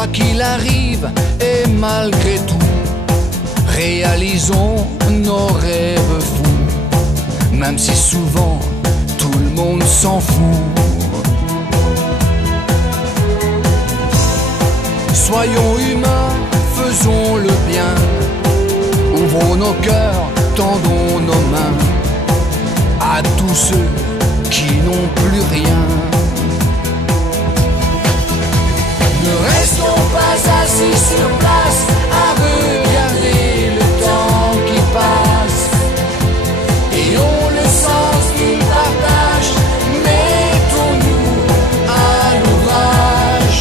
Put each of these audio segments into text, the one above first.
Quoi qu'il arrive et malgré tout, réalisons nos rêves fous, même si souvent tout le monde s'en fout. Soyons humains, faisons le bien, ouvrons nos cœurs, tendons nos mains à tous ceux qui n'ont plus rien. Ne restons pas assis sur place à regarder le temps qui passe. Ayons le sens du partage, mettons-nous à l'ouvrage.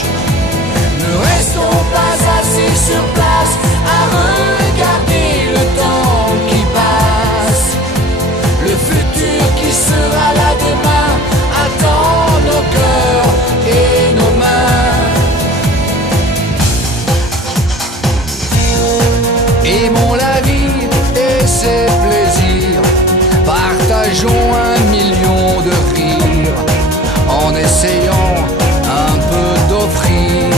Ne restons pas assis sur place à regarder le temps qui passe. Le futur qui sera là demain attend nos cœurs et nos mains. Aimons la vie et ses plaisirs, partageons 1 million de rires, en essayant un peu d'offrir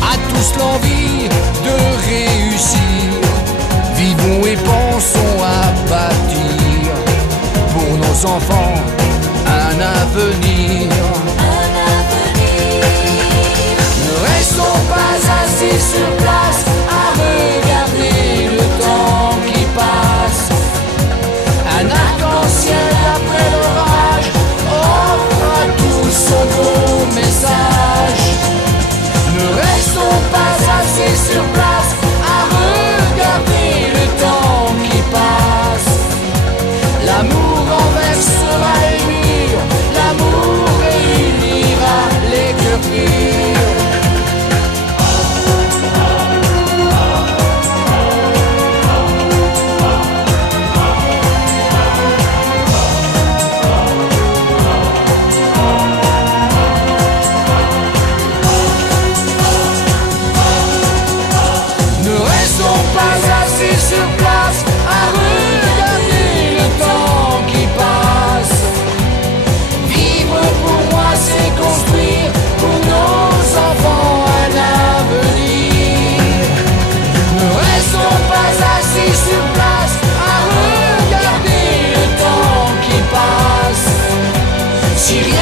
à tous l'envie de réussir. Vivons et pensons à bâtir pour nos enfants un avenir. Restons pas assis sur place à regarder le temps qui passe. Un arc-en-ciel après l'orage offre à tous son beau message. Ne restons pas assis sur place à regarder le temps qui passe. L'amour renversera les murs, l'amour réunira les cœurs purs. Sur place à regarder le temps qui passe. Vivre pour moi c'est construire pour nos enfants un avenir. Ne restons pas assis sur place à regarder le temps qui passe. Si rien